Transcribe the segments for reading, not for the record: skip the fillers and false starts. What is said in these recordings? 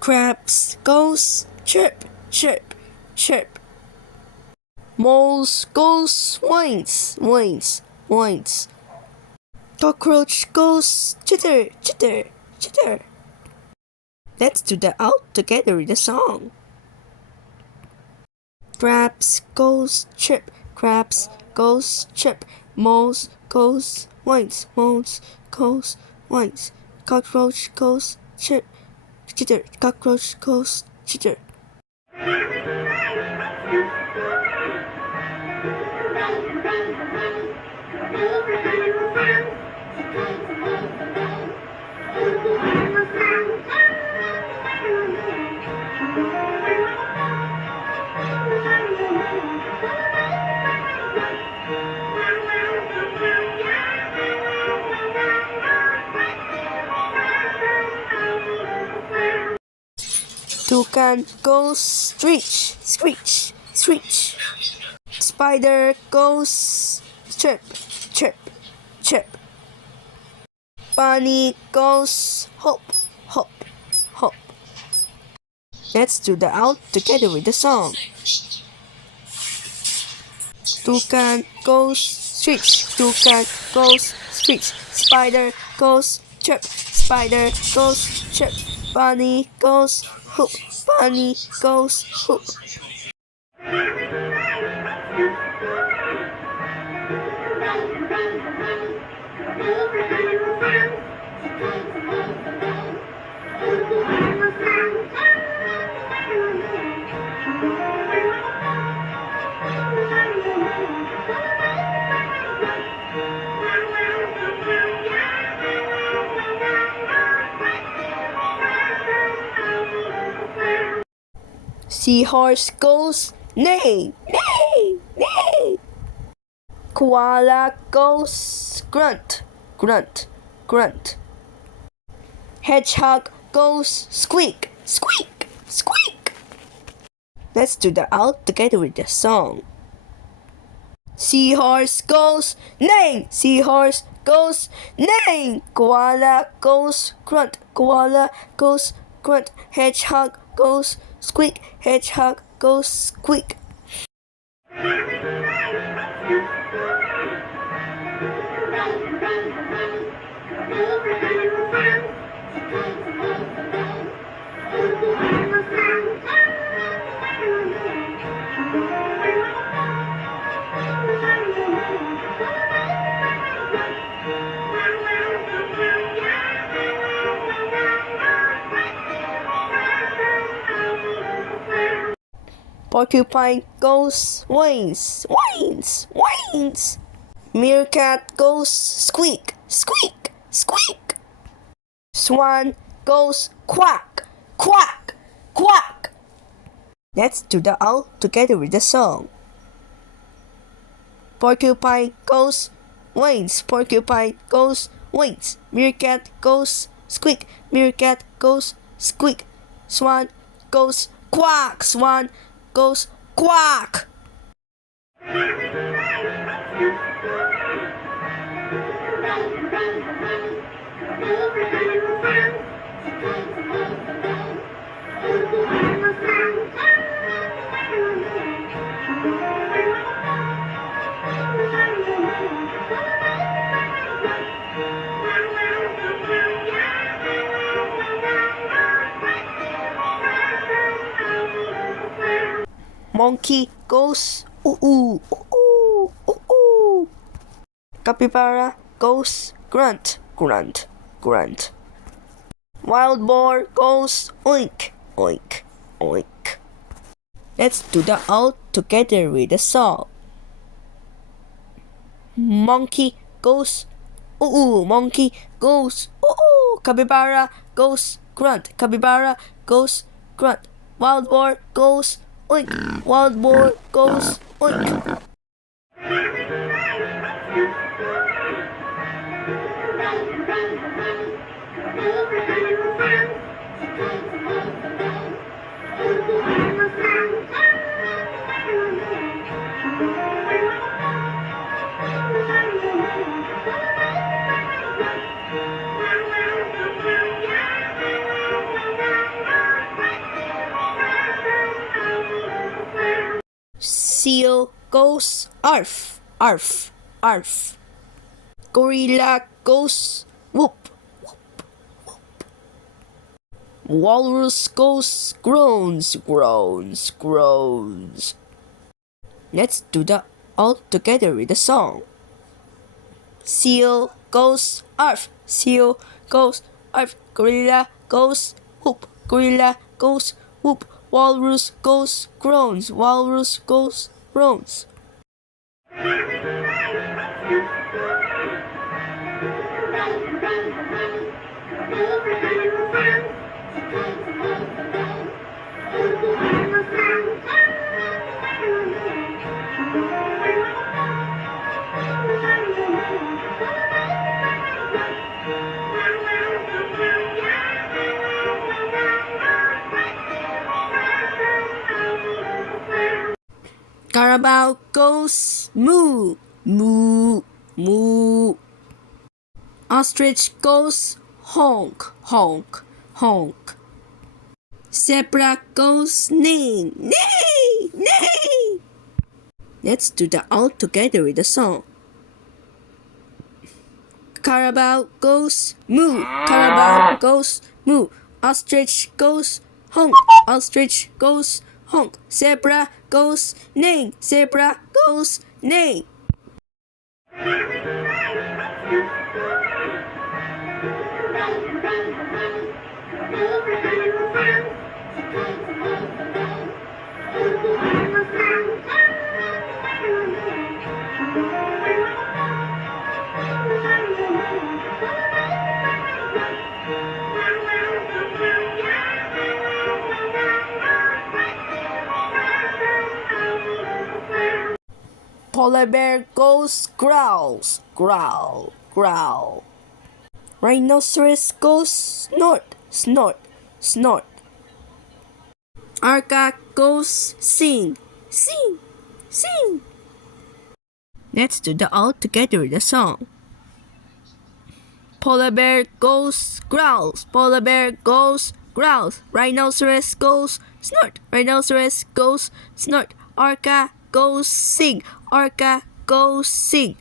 Crabs goes chirp, chirp, chirp. Moles goes whines, whines, whines. Cockroach goes chitter, chitter, chitter. Let's do that out together in the song. Crabs goes chirp, crabs goes chirp. Moles goes whines, moles goes whines. Cockroach goes chirp, chitter, cockroach goes chitter. Toucan goes screech, screech, screech. Spider goes chirp, chirp, chirp. Bunny goes hop, hop, hop. Let's do that out together with the song. Toucan goes screech, toucan goes screech. Spider goes chirp, spider goes chirp. Bunny goes hoop, bunny goes hoop. Seahorse goes neigh, neigh, neigh. Koala goes grunt, grunt, grunt. Hedgehog goes squeak, squeak, squeak. Let's do that out together with the song. Seahorse goes neigh, seahorse goes neigh. Koala goes grunt, koala goes grunt. Hedgehog goes squeak, hedgehog goes squeak. Porcupine goes whines, whines, whines. Meerkat goes squeak, squeak, squeak. Swan goes quack, quack, quack. Let's do that all together with the song. Porcupine goes whines, porcupine goes whines. Meerkat goes squeak, meerkat goes squeak. Swan goes quack, swan goes quack. Monkey goes ooh ooh ooh ooh ooh. Capybara goes grunt, grunt, grunt. Wild boar goes oink, oink, oink. Let's do that all together with a song. Monkey goes ooh ooh, monkey goes ooh ooh. Capybara goes grunt, capybara goes grunt. Wild boar goes oink, wild boar goes oink. Seal goes arf, arf, arf. Gorilla goes whoop, whoop, whoop. Walrus goes groans, groans, groans. Let's do that all together with the song. Seal goes arf, seal goes arf. Gorilla goes whoop, gorilla goes whoop. Walrus goes groans, walrus goes groans. Carabao goes moo, moo, moo. Ostrich goes honk, honk, honk. Zebra goes neigh, neigh, neigh. Let's do that all together with the song. Carabao goes moo, carabao goes moo. Ostrich goes honk, ostrich goes honk. Zebra goes neigh, zebra goes neigh. Polar bear goes growls, growl, growl. Rhinoceros goes snort, snort, snort. Orca goes sing, sing, sing. Let's do that all together with the song. Polar bear goes growls, polar bear goes growls. Rhinoceros goes snort, rhinoceros goes snort. Orca goes sing, orca goes sing.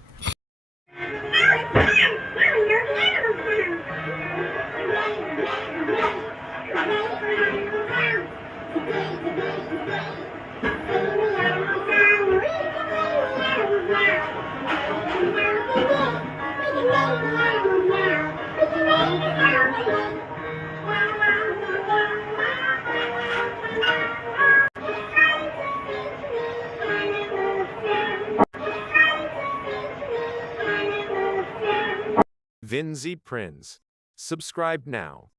VINZdPRINZ. Subscribe now.